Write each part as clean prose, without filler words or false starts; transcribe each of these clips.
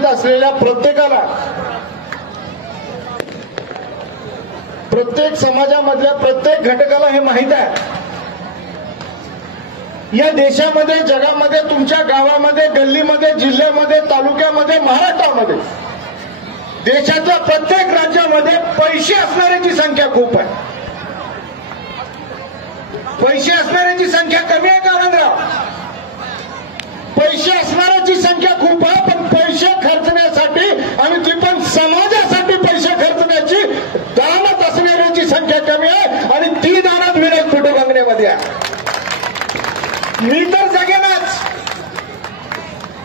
उपस्थित असलेल्या प्रत्येकाला, प्रत्येक समाजामधल्या प्रत्येक घटकाला हे माहित आहे, या देशामध्ये, जगामध्ये, तुमच्या गावामध्ये, गल्लीमध्ये, जिल्ह्यामध्ये, तालुक्यामध्ये, महाराष्ट्रामध्ये, देशाच्या प्रत्येक राज्यामध्ये पैसे असणाऱ्याची संख्या खूप आहे. पैसे असणाऱ्याची संख्या कमी आहे का आनंदराव? पैसे असणाऱ्याची संख्या खूप आहे, पण पैसे खर्चण्यासाठी आणि ती पण समाजासाठी पैसे खर्चण्याची दानत असणाऱ्याची संख्या कमी आहे, आणि ती दानत विनोद पिटू गंगण्यामध्ये आहे. मी तर जगेनाच,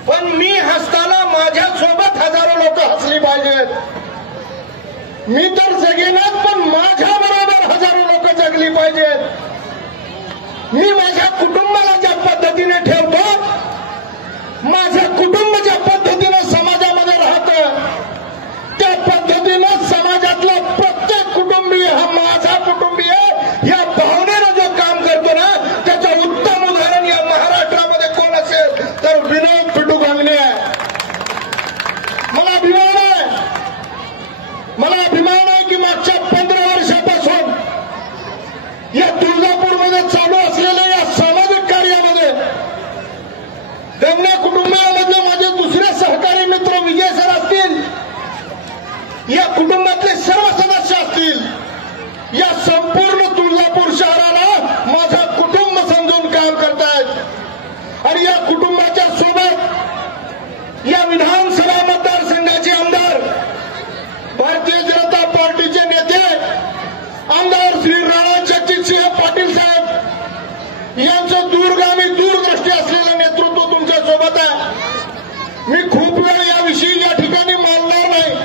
पण मी हसताना माझ्यासोबत हजारो लोक हसली पाहिजेत. मी तर जगेनाच, पण माझ्या बरोबर हजारो लोक जगली पाहिजेत. मी माझ्या कुटुंबाला ज्या पद्धतीने ठेवतो, माझं कुटुंब ज्या पद्धतीने समाजामध्ये राहतं, त्या पद्धतीनं समाजातला प्रत्येक कुटुंबीय हा माझा कुटुंबीय या भावनेनं जो काम करतो ना, त्याचं उत्तम उदाहरण या महाराष्ट्रामध्ये कोण असेल तर विनोद पिटू गंगणे आहे. मला अभिमान आहे, मला अभिमान आहे की मागच्या 15 वर्षापासून या तुळजापूरमध्ये चालू असलेल्या या सामाजिक कार्यामध्ये गंगणे कुटुंबियामधले माझे दुसरे सहकारी मित्र विजय सर असतील, या कुटुंबातले सर्व सदस्य असतील, या संपूर्ण तुळजापूर शहराला माझं कुटुंब समजून काम करतायत. आणि या कुटुंबाच्या सोबत या विधानसभा मतदारसंघाचे आमदार, भारतीय जनता पार्टीचे नेते आमदार श्री राणा जगजितसिंह पाटील साहेब यांचं दूरगामी दूरदृष्टी असलेलं नेतृत्व तुमच्या सोबत आहे. मी खूप वेळ याविषयी या ठिकाणी मानणार नाही,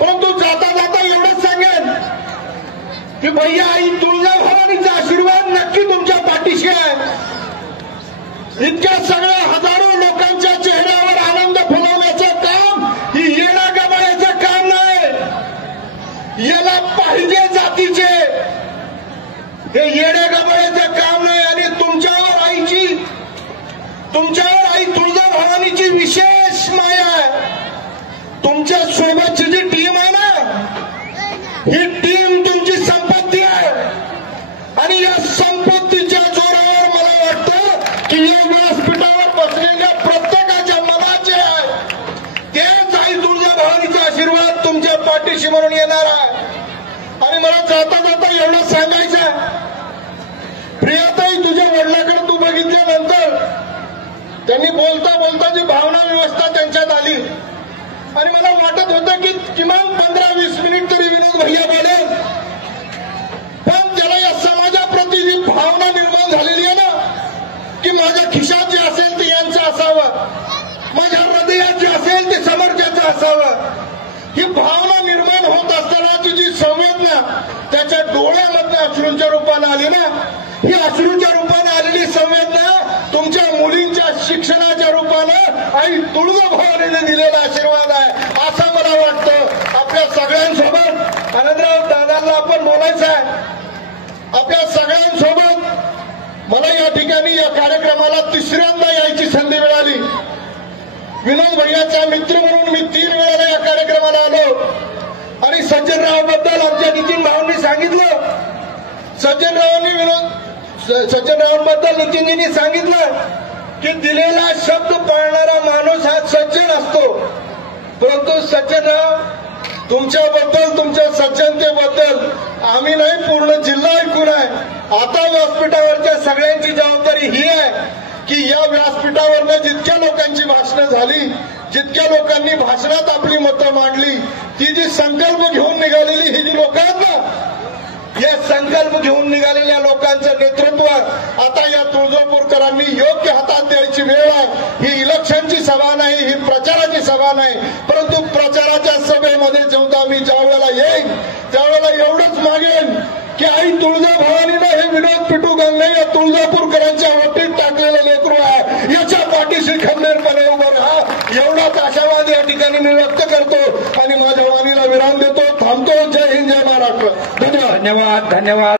परंतु जाता जाता एवढंच सांगेन की भैया आई तुळजाभवानीचा आशीर्वाद नक्की तुमच्या पाठीशी आहे. इतक्या सगळ्या हजारो लोकांच्या चेहऱ्यावर आनंद फुलवण्याचं काम ही येणा गमाळ्याचं काम नाही, याला पाहिजे जातीचे, हे येणे गमाळ्याचं काम नाही. आणि तुमच्यावर आई तुळजाभवानीची विशेष माया आहे. तुमच्या सोबतची जी टीम आहे ना, ही टीम तुमची संपत्ती आहे, आणि या संपत्तीच्या जोरावर मला वाटतं की या व्यासपीठावर बसलेल्या प्रत्येकाच्या मनाचे आहे, तेच आई तुळजाभवानीचा आशीर्वाद तुमच्या पाठीशी म्हणून येणार आहे. आणि मला जाता जाता एवढं सांगायचं आहे, प्रियाताई, तुझ्या वडिलांकडे तू बघितल्यानंतर त्यांनी बोलता बोलता जी भावना व्यवस्था त्यांच्यात आली, आणि मला वाटत होतं की किमान 15-20 मिनिट तरी विनोद भैया बोलेल, पण त्याला या समाजाप्रती जी भावना निर्माण झालेली आहे ना, की माझ्या खिशात जे असेल ते यांचं असावं, माझ्या हृदयात जे असेल ते समोरच्याचं असावं, ही भावना निर्माण होत असतानाची जी संवेदना त्याच्या डोळ्यामधनं अश्रूंच्या रूपानं आली ना, ही अश्रूच्या रूपानं आलेली संवेदना तुमच्या मुलींच्या शिक्षणाच्या रूपानं आई तुळजाभवानीने दिलेला आशीर्वाद आहे, असं मला वाटतं. आपल्या सगळ्यांसोबत आनंदराव दादांना आपण बोलायचं आहे. आपल्या सगळ्यांसोबत मला या ठिकाणी या कार्यक्रमाला तिसऱ्यांदा यायची संधी मिळाली. विनोद भैयाचा मित्र म्हणून मी 3 वेळा या कार्यक्रमाला आलो. आणि सज्जनराव बद्दल आमच्या नितीन भाऊंनी सांगितलं, सज्जनरावांबद्दल नितीनजींनी सांगितलं की दिलेला शब्द पाळणारा माणूस हा सज्जन असतो. परंतु सज्जनराव, तुमच्याबद्दल, तुमच्या सज्जनतेबद्दल आम्ही नाही, पूर्ण जिल्हा ऐकून आहे. आता व्यासपीठावरच्या सगळ्यांची जबाबदारी ही आहे की या व्यासपीठावरनं जितक्या लोकांची भाषणं झाली, जितक्या लोकांनी भाषणात आपली मतं मांडली, ती जी संकल्प घेऊन निघालेली ही जी लोक आहेत ना, या संकल्प घेऊन निघालेल्या लोकांचं नेतृत्व आता या तुळजापूरकरांनी योग्य हातात द्यायची वेळ आहे. ही इलेक्शनची सभा नाही, ही प्रचाराची सभा नाही, परंतु प्रचाराच्या सभेमध्ये जेव्हा मी ज्यावेळेला येईन त्यावेळेला एवढंच मागेन की आई तुळजाभवानीनं हे विनोद पिटू गंगणे या तुळजापूरकरांच्या वटीत टाकलेलं लेकरू आहे, याच्या पाठीशी खंबीरपणे उभं राहा, एवढाच आशावाद या ठिकाणी मी व्यक्त करतो आणि माझ्या वाणीला विराम देतो. थांबतो. जय हिंद, जय महाराष्ट्र. धन्यवाद. धन्यवाद.